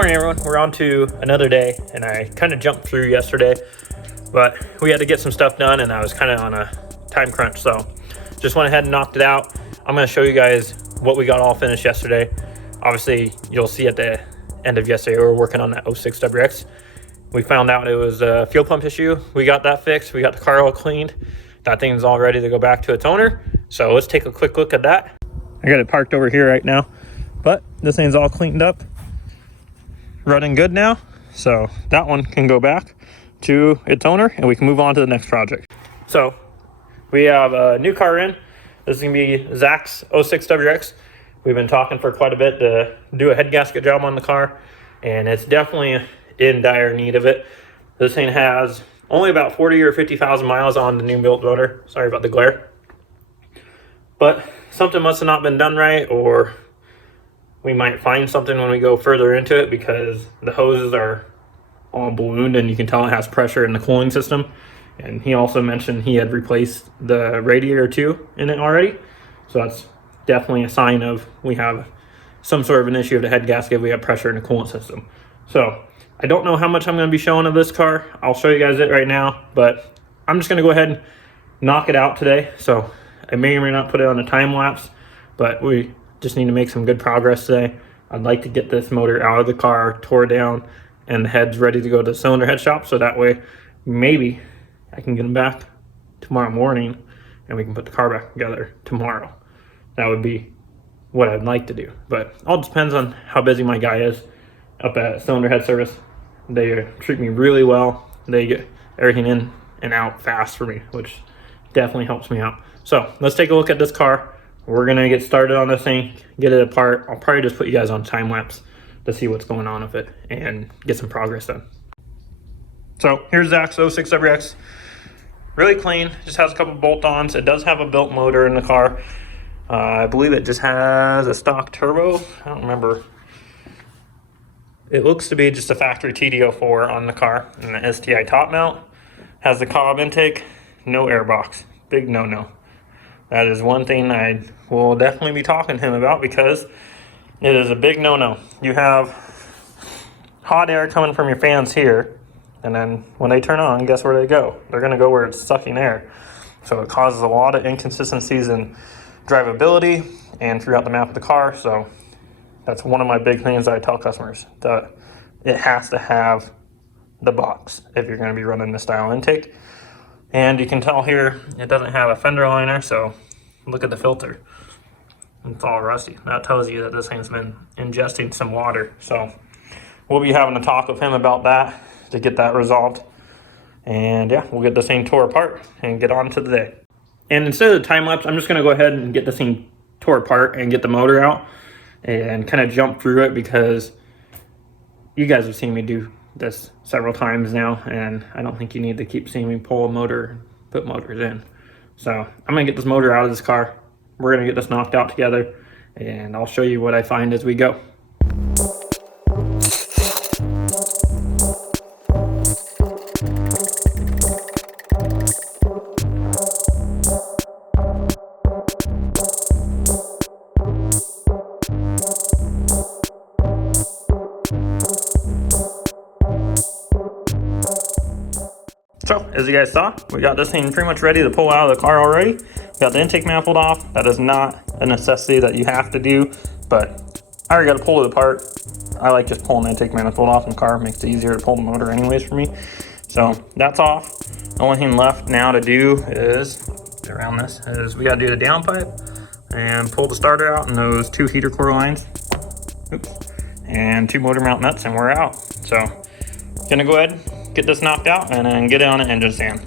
Good morning, everyone. We're on to another day, and I kind of jumped through yesterday, but we had to get some stuff done, and I was kind of on a time crunch, so just went ahead and knocked it out. I'm going to show you guys what we got all finished yesterday. Obviously, you'll see at the end of yesterday, we were working on that 06 WX. We found out it was a fuel pump issue. We got that fixed. We got the car all cleaned. That thing's all ready to go back to its owner. So let's take a quick look at that. I got it parked over here right now, but this thing's all cleaned up, running good now. So that one can go back to its owner and we can move on to the next project. So we have a new car in. This is gonna be Zach's 06 WX. We've been talking for quite a bit to do a head gasket job on the car, and it's definitely in dire need of it. This thing has only about 40 or 50,000 miles on the new built motor. Sorry about the glare. But something must have not been done right, or we might find something when we go further into it, because the hoses are all ballooned and you can tell it has pressure in the cooling system. And he also mentioned he had replaced the radiator too in it already. So that's definitely a sign of we have some sort of an issue of the head gasket. We have pressure in the coolant system. So I don't know how much I'm going to be showing of this car. I'll show you guys it right now, but I'm just going to go ahead and knock it out today. So I may or may not put it on a time lapse, but we just need to make some good progress today. I'd like to get this motor out of the car, tore down, and the head's ready to go to the cylinder head shop. So that way, maybe I can get them back tomorrow morning and we can put the car back together tomorrow. That would be what I'd like to do, but all depends on how busy my guy is up at cylinder head service. They treat me really well. They get everything in and out fast for me, which definitely helps me out. So let's take a look at this car. We're gonna get started on this thing, get it apart. I'll probably just put you guys on time lapse to see what's going on with it and get some progress done. So here's Zach's 06 WX. Really clean, just has a couple bolt-ons. It does have a built motor in the car. I believe it just has a stock turbo. I don't remember. It looks to be just a factory TD04 on the car, and the STI top mount. Has the cob intake, no air box. Big no-no. That is one thing I will definitely be talking to him about, because it is a big no-no. You have hot air coming from your fans here, and then when they turn on, guess where they go? They're going to go where it's sucking air. So it causes a lot of inconsistencies in drivability and throughout the map of the car. So that's one of my big things that I tell customers, that it has to have the box if you're going to be running this style intake. And you can tell here it doesn't have a fender liner, so look at the filter. It's all rusty. That tells you that this thing's been ingesting some water. So we'll be having a talk with him about that to get that resolved. And yeah, we'll get this thing tore apart and get on to the day. And instead of the time lapse, I'm just gonna go ahead and get this thing tore apart and get the motor out and kind of jump through it, because you guys have seen me do this several times now, and I don't think you need to keep seeing me pull a motor and put motors in. So I'm gonna get this motor out of this car. We're gonna get this knocked out together, and I'll show you what I find as we go. So, as you guys saw, we got this thing pretty much ready to pull out of the car already. Got the intake manifold off. That is not a necessity that you have to do, but I already got to pull it apart. I like just pulling the intake manifold off in the car. It makes it easier to pull the motor anyways for me. So that's off. The only thing left now to do is, around this, is we got to do the downpipe and pull the starter out and those two heater core lines. Oops. And two motor mount nuts, and we're out. So, gonna go ahead, get this knocked out, and then get it on an engine stand.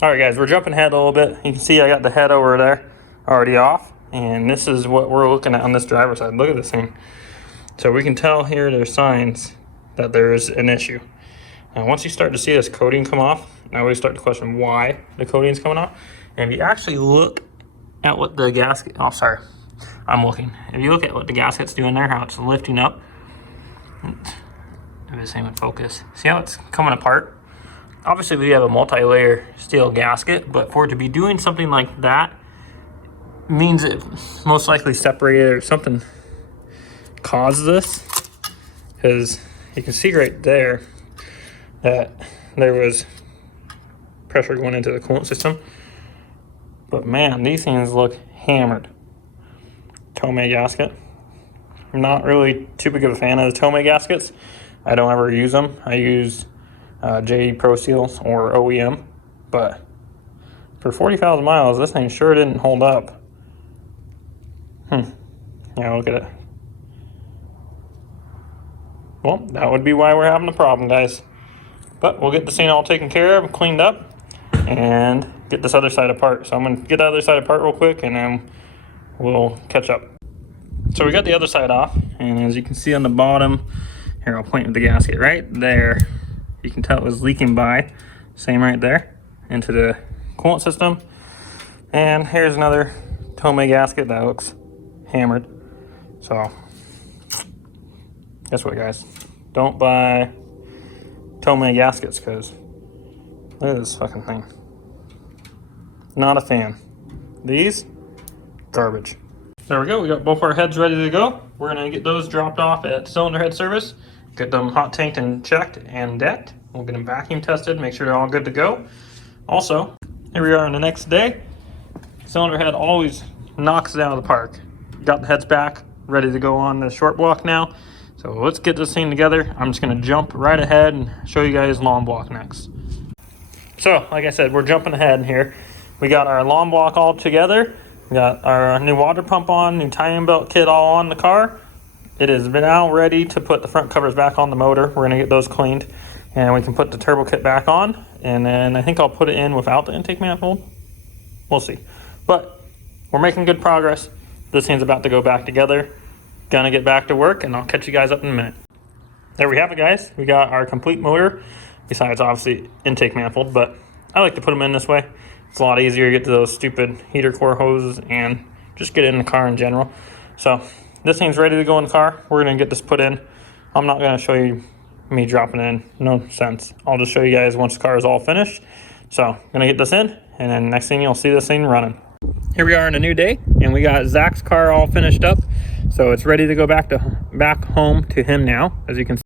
All right, guys, we're jumping ahead a little bit. You can see I got the head over there already off, and this is what we're looking at on this driver's side. Look at this thing. So we can tell here there's signs that there's an issue. Now, once you start to see this coating come off, now we start to question why the coating is coming off. And if you actually look at what the gasket, oh, sorry, I'm looking. If you look at what the gasket's doing there, how it's lifting up, do the same in focus. See how it's coming apart? Obviously, we have a multi-layer steel gasket, but for it to be doing something like that means it most likely separated or something caused this, because you can see right there that there was pressure going into the coolant system. But man, these things look hammered. Tomei gasket. I'm not really too big of a fan of the Tomei gaskets. I don't ever use them. I use JE Pro Seals or OEM, but for 40,000 miles, this thing sure didn't hold up. Yeah, look at it. Well, that would be why we're having a problem, guys. But we'll get this thing all taken care of, cleaned up, and get this other side apart. So I'm gonna get the other side apart real quick, and then we'll catch up. So we got the other side off, and as you can see on the bottom, here I'll point with the gasket right there. You can tell it was leaking by, same right there, into the coolant system. And here's another Tomei gasket that looks hammered. So, guess what, guys? Don't buy Tomei gaskets, because look at this fucking thing. Not a fan. These, garbage. There we go, we got both our heads ready to go. We're gonna get those dropped off at cylinder head service, get them hot tanked and checked and decked. We'll get them vacuum tested, make sure they're all good to go. Also, here we are on the next day. Cylinder head always knocks it out of the park. Got the heads back, ready to go on the short block now. So let's get this thing together. I'm just gonna jump right ahead and show you guys long block next. So, like I said, we're jumping ahead here. We got our long block all together. We got our new water pump on, new timing belt kit all on the car. It is now ready to put the front covers back on the motor. We're gonna get those cleaned, and we can put the turbo kit back on. And then I think I'll put it in without the intake manifold. We'll see. But we're making good progress. This thing's about to go back together. Gonna get back to work, and I'll catch you guys up in a minute. There we have it, guys. We got our complete motor, besides obviously intake manifold, but I like to put them in this way. It's a lot easier to get to those stupid heater core hoses and just get it in the car in general. So this thing's ready to go in the car. We're gonna get this put in. I'm not gonna show you me dropping in, no sense. I'll just show you guys once the car is all finished. So I'm gonna get this in, and then next thing you'll see this thing running. Here we are in a new day, and we got Zach's car all finished up. So it's ready to go back home to him now. As you can see,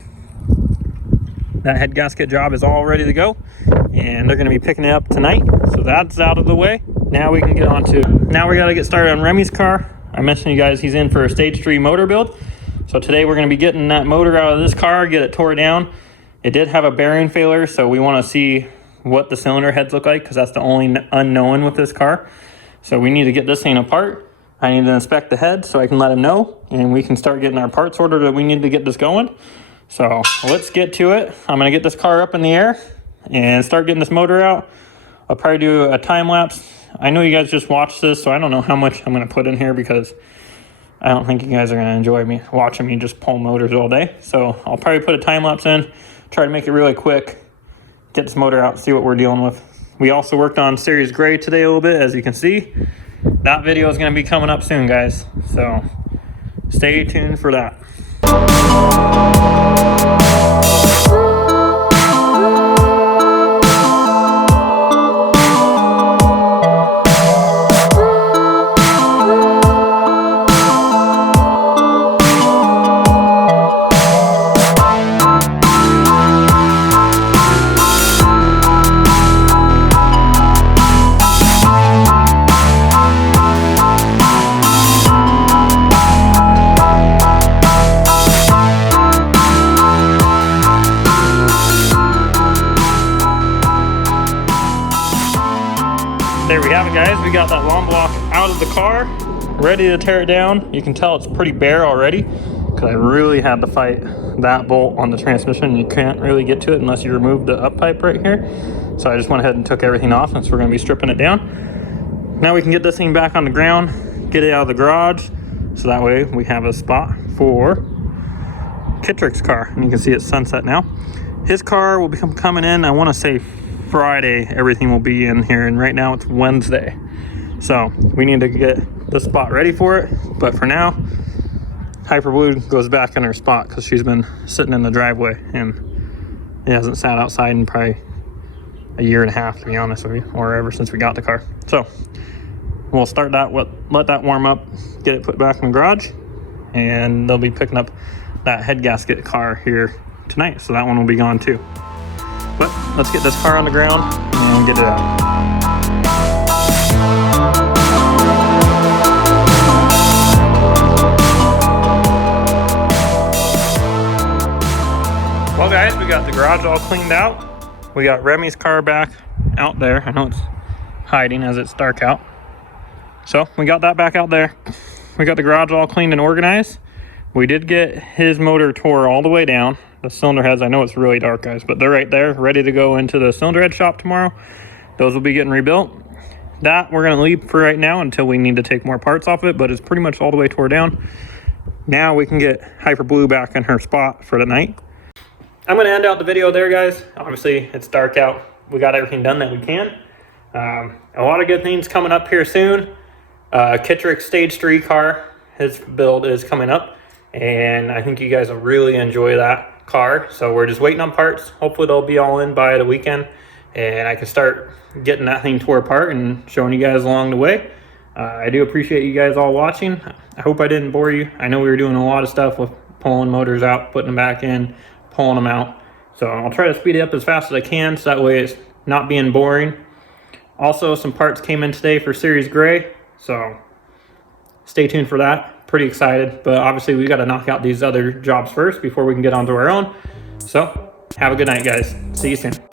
that head gasket job is all ready to go, and they're gonna be picking it up tonight. So that's out of the way. Now we can get on to, now we gotta get started on Remy's car. I mentioned you guys he's in for a stage 3 motor build. So today we're gonna be getting that motor out of this car, get it tore down. It did have a bearing failure, so we wanna see what the cylinder heads look like, because that's the only unknown with this car. So we need to get this thing apart. I need to inspect the head so I can let him know, and we can start getting our parts ordered that we need to get this going. So let's get to it. I'm gonna get this car up in the air and start getting this motor out. I'll probably do a time lapse. I know you guys just watched this, so I don't know how much I'm gonna put in here, because I don't think you guys are gonna enjoy me watching me just pull motors all day. So I'll probably put a time lapse in, try to make it really quick, get this motor out, see what we're dealing with. We also worked on Series Gray today a little bit, as you can see. That video is gonna be coming up soon, guys. So stay tuned for that. There we have it, guys. We got that long block out of the car, ready to tear it down. You can tell it's pretty bare already, because I really had to fight that bolt on the transmission. You can't really get to it unless you remove the up pipe right here. So I just went ahead and took everything off, and so we're gonna be stripping it down. Now we can get this thing back on the ground, get it out of the garage, so that way we have a spot for Kittrick's car. And you can see it's sunset now. His car will be coming in, I wanna say Friday, everything will be in here, and right now it's Wednesday. So we need to get the spot ready for it, but for now, Hyperblue goes back in her spot because she's been sitting in the driveway and it hasn't sat outside in probably a year and a half, to be honest with you, or ever since we got the car. So we'll start that, let that warm up, get it put back in the garage, and they'll be picking up that head gasket car here tonight, so that one will be gone too. But let's get this car on the ground and get it out. Well guys, we got the garage all cleaned out. We got Remy's car back out there. I know it's hiding as it's dark out. So we got that back out there. We got the garage all cleaned and organized. We did get his motor tore all the way down. The cylinder heads, I know it's really dark guys, but they're right there, ready to go into the cylinder head shop tomorrow. Those will be getting rebuilt. That we're gonna leave for right now until we need to take more parts off it, but it's pretty much all the way tore down. Now we can get Hyperblue back in her spot for the night. I'm going to end out the video there, guys. Obviously, it's dark out. We got everything done that we can. A lot of good things coming up here soon. Kittrick Stage 3 car, his build is coming up. And I think you guys will really enjoy that car. So we're just waiting on parts. Hopefully, they'll be all in by the weekend. And I can start getting that thing tore apart and showing you guys along the way. I do appreciate you guys all watching. I hope I didn't bore you. I know we were doing a lot of stuff with pulling motors out, putting them back in, pulling them out. So I'll try to speed it up as fast as I can so that way it's not being boring. Also, some parts came in today for Series Gray, so stay tuned for that. Pretty excited, but obviously we got to knock out these other jobs first before we can get onto our own. So have a good night, guys. See you soon.